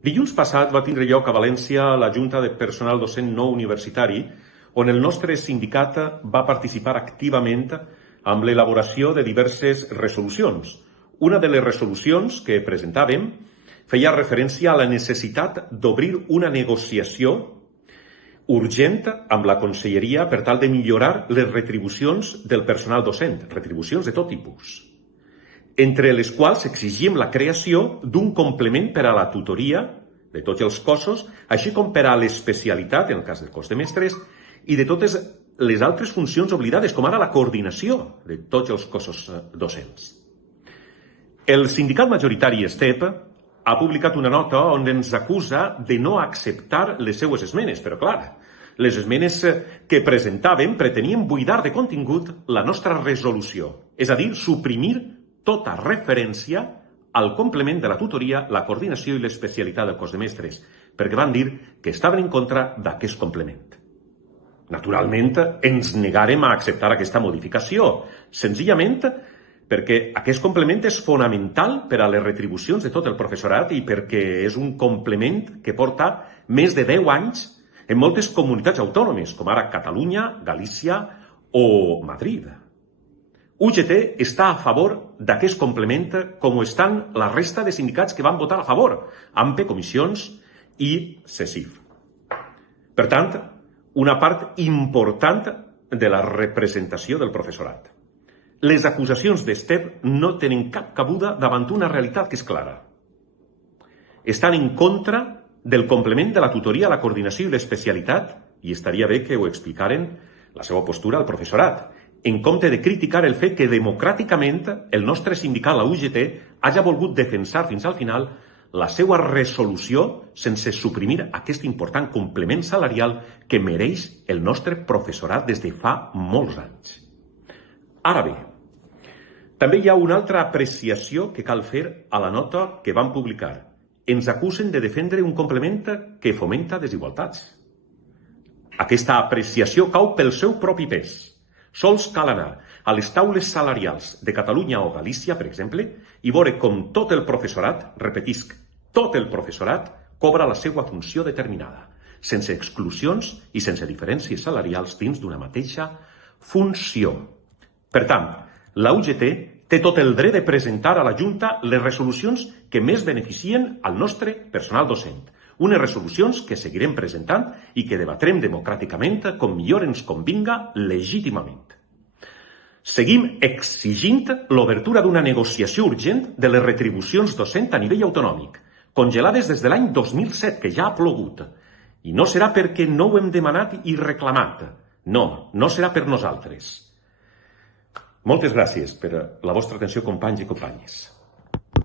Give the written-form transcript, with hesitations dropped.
Dilluns passat va tindre lloc a València la Junta de Personal Docent no universitari, on el nostre sindicat va participar activament amb l'elaboració de diverses resolucions. Una de les resolucions que presentàvem feia referència a la necessitat d'obrir una negociació urgent amb la Conselleria per tal de millorar les retribucions del personal docent, retribucions de tot tipus, entre les quals exigim la creació d'un complement per a la tutoria de tots els cossos, així com per a l'especialitat, en el cas del cos de mestres, i de totes les altres funcions oblidades, com ara la coordinació de tots els cossos docents. El sindicat majoritari STEP ha publicat una nota on ens acusa de no acceptar les seues esmenes, però clar, les esmenes que presentàvem pretenien buidar de contingut la nostra resolució, és a dir, suprimir tota referència al complement de la tutoria, la coordinació i l'especialitat del cos de mestres, perquè van dir que estaven en contra d'aquest complement. Naturalment, ens negarem a acceptar aquesta modificació, senzillament perquè aquest complement és fonamental per a les retribucions de tot el professorat i perquè és un complement que porta més de 10 anys en moltes comunitats autònomes, com ara Catalunya, Galícia o Madrid. UGT està a favor d'aquest complement com ho estan la resta de sindicats que van votar a favor, AMPE, Comissions i CESIF. Per tant, una part important de la representació del professorat. Les acusacions d'STEP no tenen cap cabuda davant una realitat que és clara. Estan en contra del complement de la tutoria, la coordinació i l'especialitat, i estaria bé que ho explicaren la seva postura al professorat, en compte de criticar el fet que democràticament el nostre sindicat, la UGT, hagi volgut defensar fins al final la seva resolució sense suprimir aquest important complement salarial que mereix el nostre professorat des de fa molts anys. Ara bé, també hi ha una altra apreciació que cal fer a la nota que vam publicar. Ens acusen de defendre un complement que fomenta desigualtats. Aquesta apreciació cau pel seu propi pes. Sols cal anar a les taules salarials de Catalunya o Galícia, per exemple, i veure com tot el professorat, repetisc, tot el professorat cobra la seva funció determinada, sense exclusions i sense diferències salarials dins d'una mateixa funció. Per tant, la UGT té tot el dret de presentar a la Junta les resolucions que més beneficien al nostre personal docent. Unes resolucions que seguirem presentant i que debatrem democràticament com millor ens convinga legítimament. Seguim exigint l'obertura d'una negociació urgent de les retribucions docent a nivell autonòmic, congelades des de l'any 2007, que ja ha plogut. I no serà perquè no ho hem demanat i reclamat. No, no serà per nosaltres. Moltes gràcies per la vostra atenció, companys i companyes.